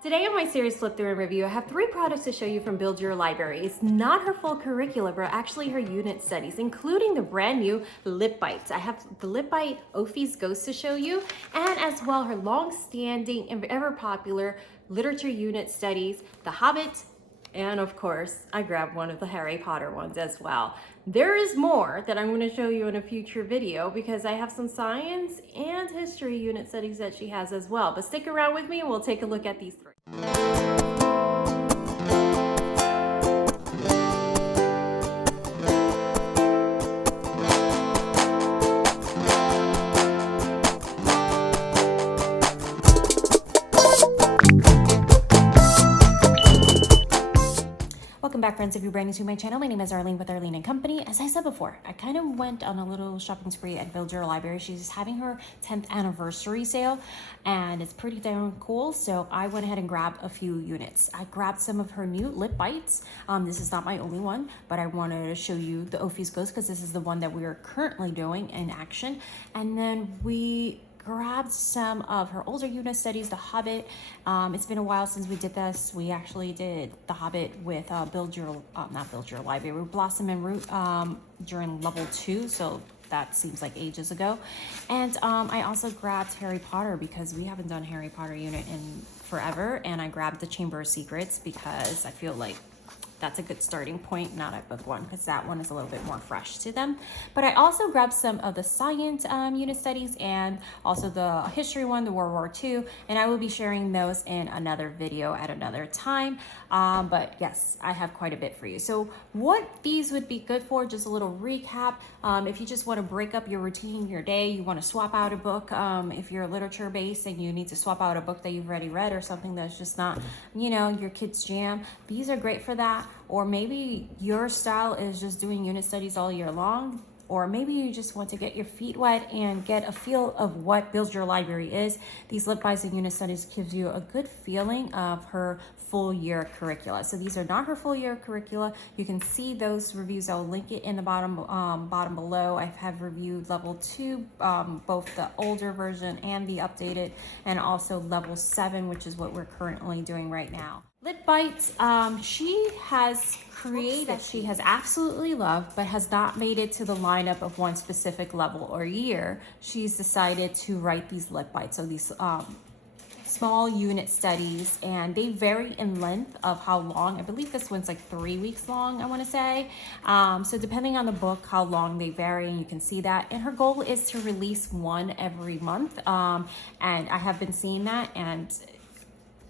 Today on my series Flip Through and Review, I have 3 products to show you from Build Your Library. It's not her full curricula, but actually her unit studies, including the brand new Lip Bites. I have the Lip Bite Ophi's Ghost to show you, and as well her long-standing and ever popular literature unit studies, The Hobbit, and of course, I grabbed one of the Harry Potter ones as well. There is more that I'm going to show you in a future video because I have some science and history unit studies that she has as well. But stick around with me and we'll take a look at these 3. Welcome back, friends. If you're brand new to my channel, my name is Arlene with Arlene & Company. As I said before, I kind of went on a little shopping spree at Build Your Library. She's having her 10th anniversary sale, and it's pretty damn cool. So I went ahead and grabbed a few units. I grabbed some of her new Lip Bites. This is not my only one, but I wanted to show you the Ophi's Ghost because this is the one that we are currently doing in action. And then we grabbed some of her older unit studies, The Hobbit. It's been a while since we did this. We actually did The Hobbit with not Build Your Library, Blossom and Root during level 2, so that seems like ages ago. And I also grabbed Harry Potter because we haven't done Harry Potter unit in forever, and I grabbed the Chamber of Secrets because I feel like that's a good starting point, not at book 1, because that one is a little bit more fresh to them. But I also grabbed some of the science unit studies and also the history one, the World War II, and I will be sharing those in another video at another time. But yes, I have quite a bit for you. So what these would be good for, just a little recap. If you just want to break up your routine, your day, you want to swap out a book, if you're literature based and you need to swap out a book that you've already read or something that's just not, your kid's jam, these are great for that. Or maybe your style is just doing unit studies all year long, or maybe you just want to get your feet wet and get a feel of what Build Your Library is. These Lip Bites and unit studies gives you a good feeling of her full year curricula. So these are not her full year curricula. You can see those reviews. I'll link it in the bottom below. I have reviewed level 2, both the older version and the updated, and also level 7, which is what we're currently doing right now. Lip Bites, she has created that she has absolutely loved, but has not made it to the lineup of one specific level or year. She's decided to write these Lip Bites, so these small unit studies, and they vary in length of how long. I believe this one's like 3 weeks long, I want to say. So depending on the book, how long they vary, and you can see that. And her goal is to release one every month, and I have been seeing that, and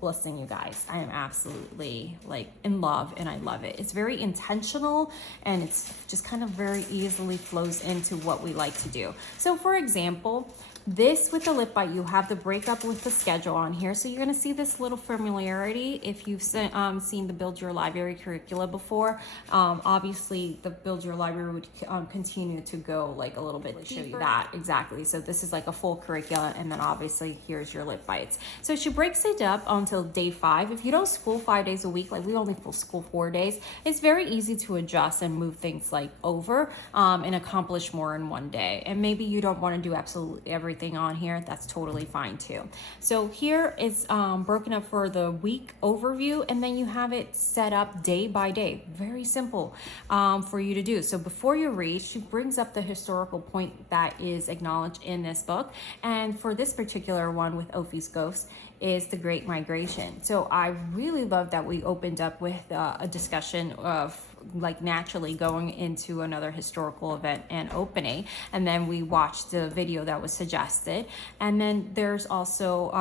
listen, you guys, I am absolutely like in love, and I love it. It's very intentional, and it's just kind of very easily flows into what we like to do. So for example, this with the Lip Bite, you have the breakup with the schedule on here. So you're going to see this little familiarity if you've seen the Build Your Library curricula before. Obviously, the Build Your Library would continue to go like a little bit to show you that. Exactly. So this is like a full curricula, and then obviously here's your Lip Bites. So she breaks it up until day 5. If you don't school 5 days a week, like we only full school 4 days, it's very easy to adjust and move things like over and accomplish more in one day. And maybe you don't want to do absolutely everything on here, that's totally fine too. So here it's broken up for the week overview, and then you have it set up day by day. Very simple for you to do. So before you read, she brings up the historical point that is acknowledged in this book, and for this particular one with Ophi's Ghost is the Great Migration. So I really love that we opened up with a discussion of like naturally going into another historical event and opening, and then we watched the video that was suggested, and then there's also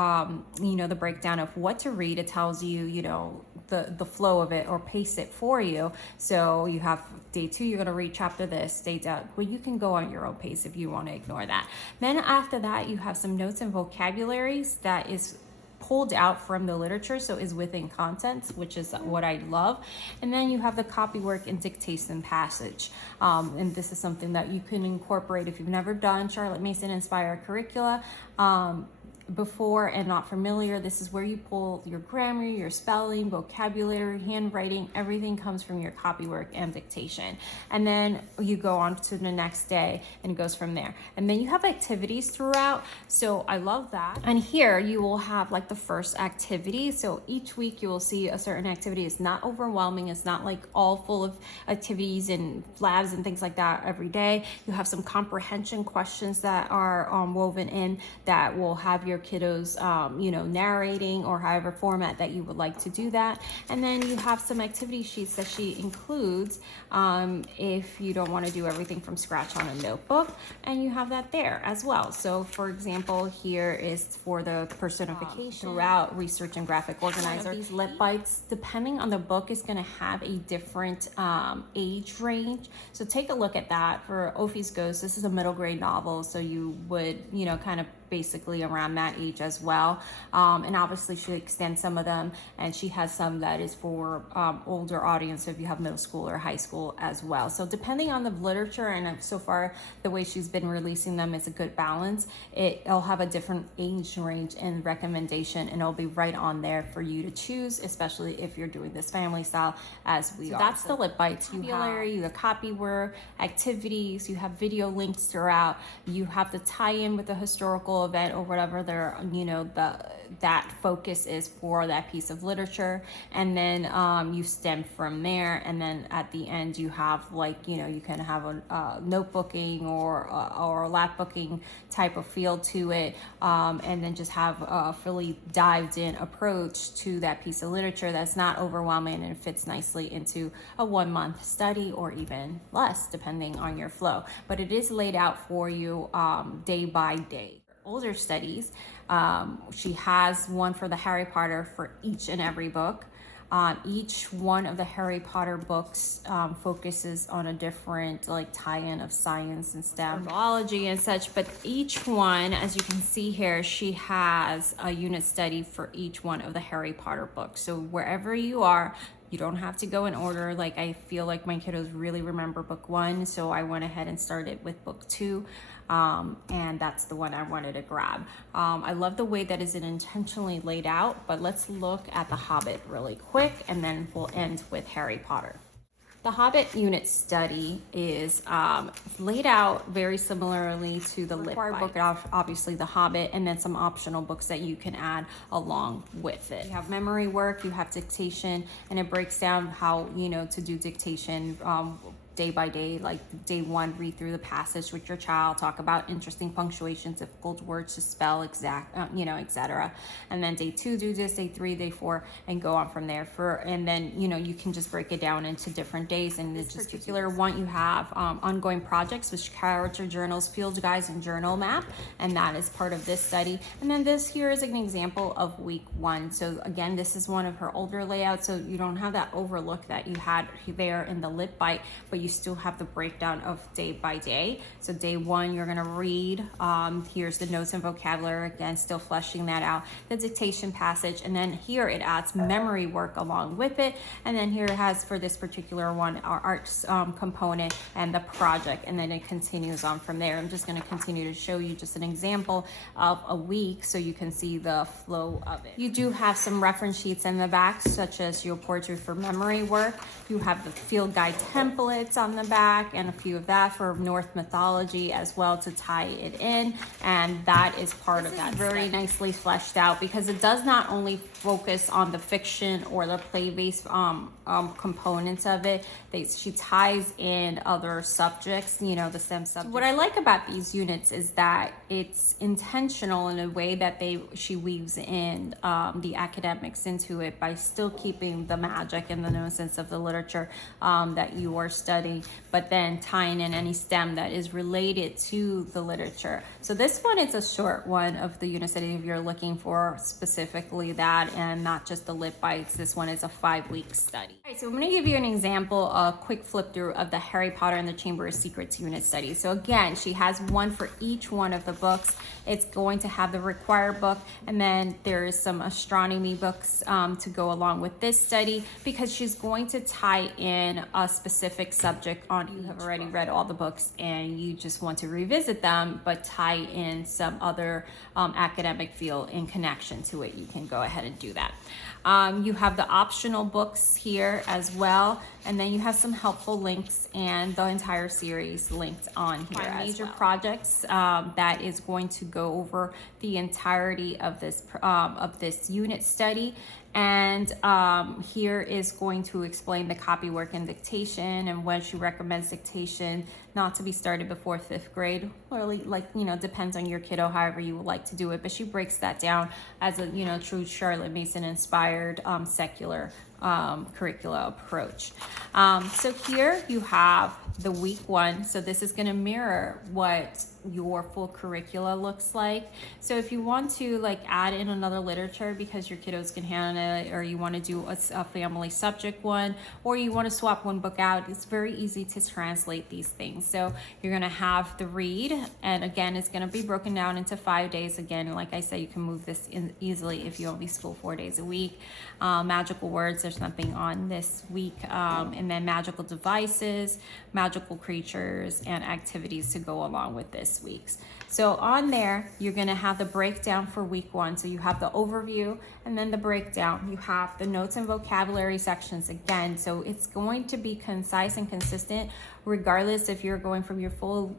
the breakdown of what to read. It tells you the flow of it or pace it for you. So you have day 2, you're going to read chapter this, day down, well, you can go on your own pace if you want to ignore that. Then after that, you have some notes and vocabularies that is pulled out from the literature, so is within content, which is what I love. And then you have the Copywork and Dictation passage, and this is something that you can incorporate if you've never done Charlotte Mason inspired curricula. before and not familiar, this is where you pull your grammar, your spelling, vocabulary, handwriting, everything comes from your Copywork and Dictation. And then you go on to the next day and it goes from there. And then you have activities throughout. So I love that. And here you will have like the first activity. So each week you will see a certain activity. It's not overwhelming. It's not like all full of activities and labs and things like that every day. You have some comprehension questions that are woven in that will have your kiddos, narrating or however format that you would like to do that. And then you have some activity sheets that she includes if you don't want to do everything from scratch on a notebook, and you have that there as well. So for example, here is for the personification throughout research and graphic organizer. These lit bites, depending on the book, is going to have a different age range. So take a look at that. For Ophi's Ghost, this is a middle grade novel, so you would, kind of basically around that age as well. And obviously she extends some of them, and she has some that is for older audience, so if you have middle school or high school as well. So depending on the literature, and so far the way she's been releasing them is a good balance. It'll have a different age range and recommendation, and it'll be right on there for you to choose, especially if you're doing this family style as we are. That's the lit bites. You have the Copywork, activities, you have video links throughout, you have the tie-in with the historical event or whatever that focus is for that piece of literature, and then you stem from there. And then at the end you have you can have a notebooking or a lap booking type of feel to it, and then just have a fully dived in approach to that piece of literature that's not overwhelming and fits nicely into a 1 month study or even less depending on your flow. But it is laid out for you day by day. Older studies, she has one for the Harry Potter for each and every book. Each one of the Harry Potter books focuses on a different tie-in of science and STEM, biology and such, but each one, as you can see here, she has a unit study for each one of the Harry Potter books. So wherever you are, you don't have to go in order. I feel like my kiddos really remember book 1, so I went ahead and started with book 2. And that's the one I wanted to grab. I love the way that is intentionally laid out, but let's look at the Hobbit really quick, and then we'll end with Harry Potter. The Hobbit Unit study is laid out very similarly to the required book, obviously the Hobbit, and then some optional books that you can add along with it. You have memory work, you have dictation, and it breaks down how, to do dictation day by day. Day 1, read through the passage with your child, talk about interesting punctuations, difficult words to spell, etc. And then day 2, do this, day 3, day 4, and go on from there. And then you can just break it down into different days. And this particular one, you have ongoing projects, which character journals, field guides, and journal map, and that is part of this study. And then this here is an example of week 1. So again, this is one of her older layouts, so you don't have that overlook that you had there in the lit bite, but you still have the breakdown of day by day. So day 1, you're gonna read, here's the notes and vocabulary, again, still fleshing that out, the dictation passage, and then here it adds memory work along with it. And then here it has, for this particular one, our arts component and the project, and then it continues on from there. I'm just gonna continue to show you just an example of a week so you can see the flow of it. You do have some reference sheets in the back, such as your poetry for memory work. You have the field guide templates on the back, and a few of that for Norse mythology as well to tie it in, and that is part of that. Very nicely fleshed out, because it does not only focus on the fiction or the play-based components of it. She ties in other subjects, the STEM subjects. What I like about these units is that it's intentional in a way that she weaves in the academics into it by still keeping the magic and the nuisance of the literature that you are studying, but then tying in any STEM that is related to the literature. So this one is a short one of the unit study if you're looking for specifically that and not just the lit bites. This one is a 5-week study. All right, so I'm going to give you an example, a quick flip through of the Harry Potter and the Chamber of Secrets unit study. So again, she has one for each one of the books. It's going to have the required book, and then there is some astronomy books to go along with this study, because she's going to tie in a specific subject subject on you have already read all the books and you just want to revisit them but tie in some other academic field in connection to it, you can go ahead and do that. You have the optional books here as well, and then you have some helpful links and the entire series linked on here. Major projects that is going to go over the entirety of this unit study. And here is going to explain the copywork and dictation, and when she recommends dictation not to be started before 5th grade, or like, you know, depends on your kiddo, however you would like to do it. But she breaks that down as a, you know, true Charlotte Mason inspired secular curricula approach. So here you have the week 1. So this is going to mirror what your full curricula looks like. So if you want to like add in another literature because your kiddos can handle it, or you want to do a family subject one, or you want to swap one book out, it's very easy to translate these things. So you're going to have the read, and again, it's going to be broken down into 5 days. Again, like I said, you can move this in easily if you only school 4 days a week. Magical words, there's nothing on this week. And then magical devices, magical creatures, and activities to go along with this week's. So on there, you're going to have the breakdown for week 1. So you have the overview and then the breakdown. You have the notes and vocabulary sections again. So it's going to be concise and consistent regardless if you're going from your full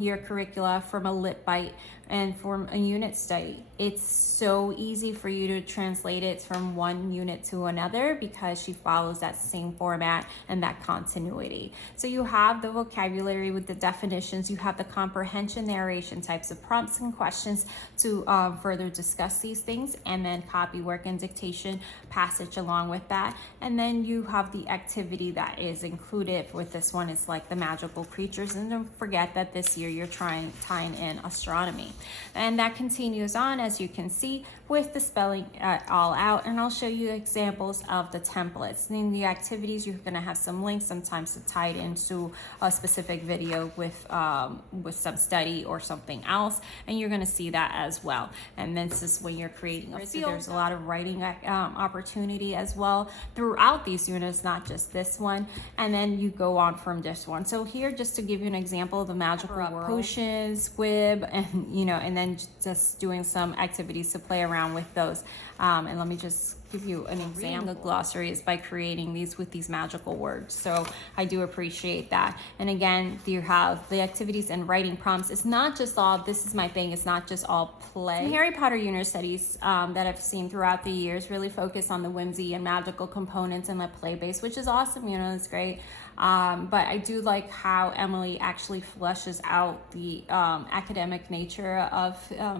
year curricula, from a lit bite, and from a unit study. It's so easy for you to translate it from one unit to another because she follows that same format and that continuity. So you have the vocabulary with the definitions, you have the comprehension narration types of prompts and questions to further discuss these things, and then copywork and dictation passage along with that. And then you have the activity that is included with this one. It's like the magical creatures, and don't forget that this year you're tying in astronomy. And that continues on, as you can see, with the spelling all out, and I'll show you examples of the templates. In the activities, you're going to have some links sometimes to tie it into a specific video with some study or something else, and you're going to see that as well. And this is when you're creating a field. There's a lot of writing opportunity as well throughout these units, not just this one, and then you go on from this one. So here, just to give you an example of the magical potions, squib, and you know, and then just doing some activities to play around with those. And let me just give you an example. The glossary is by creating these with these magical words. So I do appreciate that. And again, you have the activities and writing prompts. It's not just all, this is my thing, it's not just all play. Some Harry Potter unit studies that I've seen throughout the years really focus on the whimsy and magical components and the play base, which is awesome, you know, it's great. But I do like how Emily actually fleshes out the academic nature of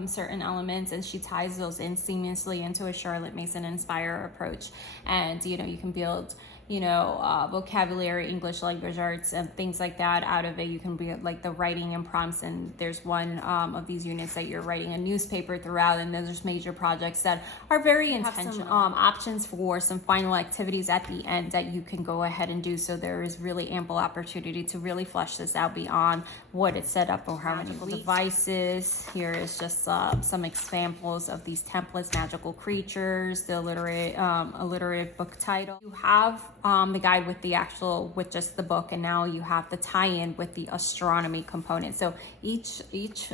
certain elements, and she ties those in seamlessly into a Charlotte Mason inspired approach. And you know, you can build, you know, vocabulary, English language arts, and things like that out of it. You can be like the writing and prompts, and there's one of these units that you're writing a newspaper throughout, and then there's major projects that are very intentional. Options for some final activities at the end that you can go ahead and do. So there is really ample opportunity to really flesh this out beyond what it's set up or how many devices. Here is just some examples of these templates: magical creatures, the alliterative book title. You have the guide with just the book, and now you have the tie-in with the astronomy component. So each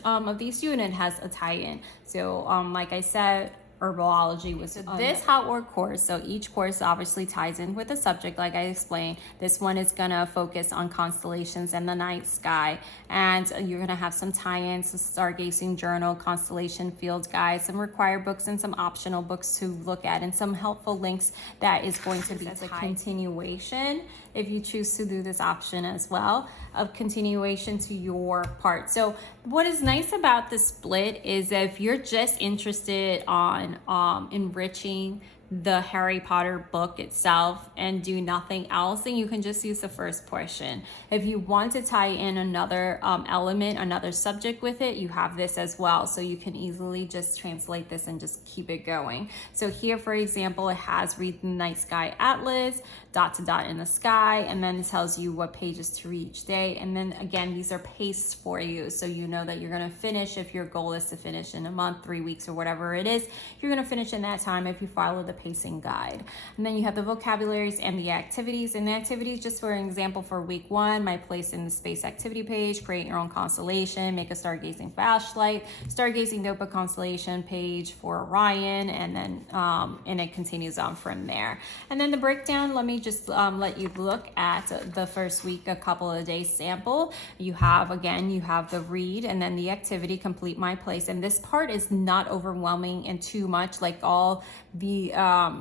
of these units has a tie-in. So like I said, herbology was this hot work course. So each course obviously ties in with a subject, like I explained. This one is gonna focus on constellations and the night sky, and you're gonna have some tie-ins, a stargazing journal, constellation field guide, some required books and some optional books to look at, and some helpful links that is going to be a continuation, if you choose to do this option as well, of continuation to your part. So what is nice about the split is if you're just interested on enriching the Harry Potter book itself and do nothing else, then you can just use the first portion. If you want to tie in another element, another subject with it, you have this as well. So you can easily just translate this and just keep it going. So here, for example, it has read the night sky atlas, dot to dot in the sky, and then it tells you what pages to read each day. And then again, these are paced for you, so you know that you're gonna finish. If your goal is to finish in a month, 3 weeks, or whatever it is, you're gonna finish in that time if you follow the pacing guide. And then you have the vocabularies and the activities. And the activities, just for an example, for week 1, my place in the space activity page, create your own constellation, make a stargazing flashlight, stargazing notebook constellation page for Orion, and then and it continues on from there. And then the breakdown, let me just let you look at the first week, a couple of days sample. You have the read, and then the activity, complete my place. And this part is not overwhelming and too much, like all the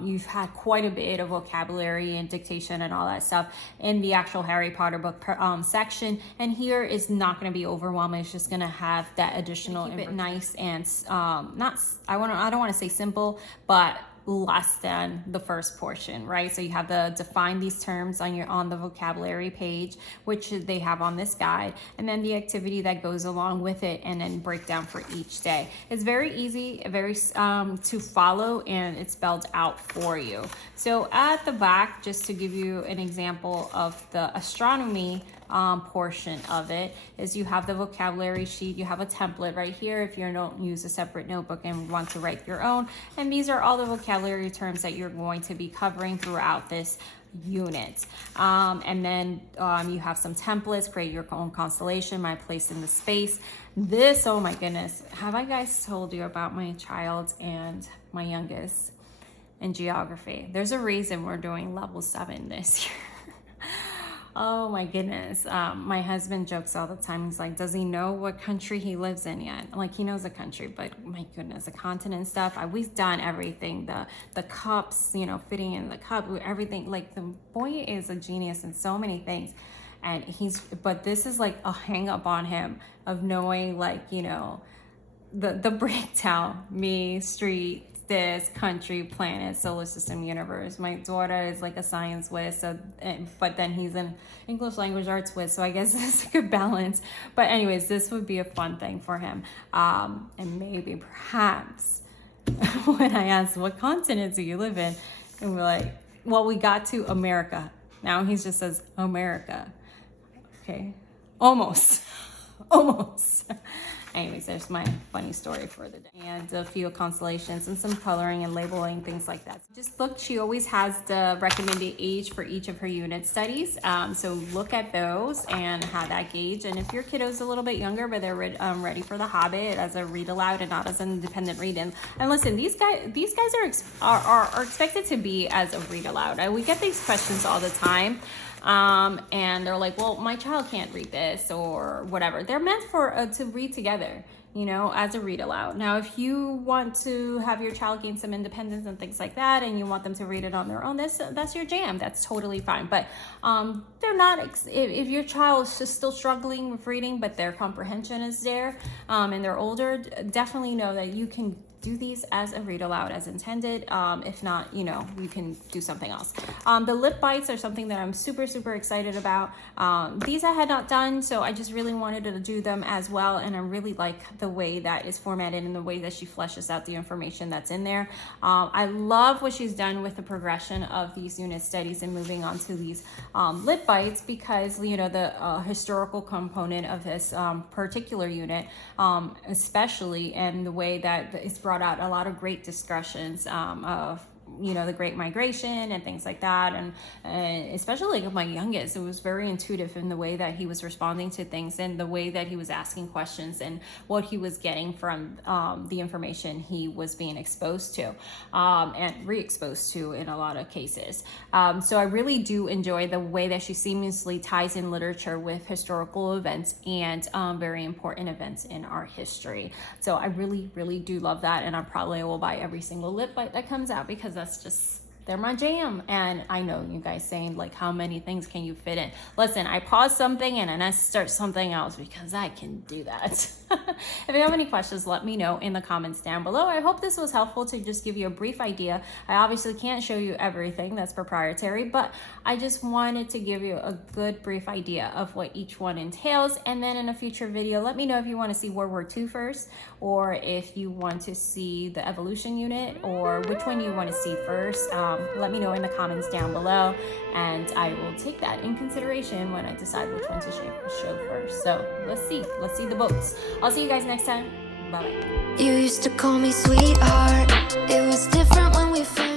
you've had quite a bit of vocabulary and dictation and all that stuff in the actual Harry Potter book section, and here is not going to be overwhelming. It's just going to have that additional, keep it nice and I don't want to say simple, but less than the first portion, right? So you have the define these terms on the vocabulary page, which they have on this guide, and then the activity that goes along with it, and then breakdown for each day. It's very easy, very to follow, and it's spelled out for you. So at the back, just to give you an example of the astronomy portion of it, is you have the vocabulary sheet. You have a template right here if you don't use a separate notebook and want to write your own, and these are all the vocabulary terms that you're going to be covering throughout this unit. And then you have some templates, create your own constellation, my place in the space. This, oh my goodness, have I guys told you about my child and my youngest in geography? There's a reason we're doing level 7 this year. Oh my goodness. My husband jokes all the time. He's like, does he know what country he lives in yet? Like, he knows the country, but my goodness, the continent stuff. We've done everything. The cups, fitting in the cup, everything. Like, the boy is a genius in so many things. And but this is like a hang up on him of knowing, like, the breakdown, me, street, this, country, planet, solar system, universe. My daughter is like a science whiz, but then he's an English language arts whiz, so I guess it's a good balance. But anyways, this would be a fun thing for him. And maybe perhaps when I ask, what continent do you live in? And we're like, well, we got to America. Now he just says America. Okay, almost. Anyways, there's my funny story for the day, and a few constellations and some coloring and labeling, things like that. Just look, she always has the recommended age for each of her unit studies, so look at those and have that gauge. And if your kiddo's a little bit younger but they're ready for the Hobbit as a read aloud and not as an independent read, and listen, these guys are expected to be as a read aloud. We get these questions all the time. And they're like, well, my child can't read this or whatever. They're meant for to read together, as a read aloud. Now, if you want to have your child gain some independence and things like that, and you want them to read it on their own, that's your jam. That's totally fine. But they're not. If your child is just still struggling with reading, but their comprehension is there, and they're older, definitely know that you can do these as a read aloud as intended. If not, you can do something else. The lip bites are something that I'm super excited about. These I had not done, so I just really wanted to do them as well, and I really like the way that is formatted and the way that she fleshes out the information that's in there. I love what she's done with the progression of these unit studies and moving on to these lip bites, because the historical component of this particular unit, especially, and the way that it's brought out a lot of great discussions of the Great Migration and things like that, and especially like my youngest, it was very intuitive in the way that he was responding to things and the way that he was asking questions and what he was getting from the information he was being exposed to and re-exposed to in a lot of cases. So I really do enjoy the way that she seamlessly ties in literature with historical events and very important events in our history. So I really do love that, and I probably will buy every single lip bite that comes out, because that's just, they're my jam. And I know you guys saying, like, how many things can you fit in? Listen, I pause something and then I start something else, because I can do that. If you have any questions, let me know in the comments down below. I hope this was helpful to just give you a brief idea. I obviously can't show you everything, that's proprietary, but I just wanted to give you a good brief idea of what each one entails. And then in a future video, let me know if you want to see World War II first, or if you want to see the evolution unit, or which one you want to see first. Let me know in the comments down below, and I will take that in consideration when I decide which one to show first. So let's see the boats. I'll see you guys next time. Bye bye. You used to call me sweetheart. It was different when we first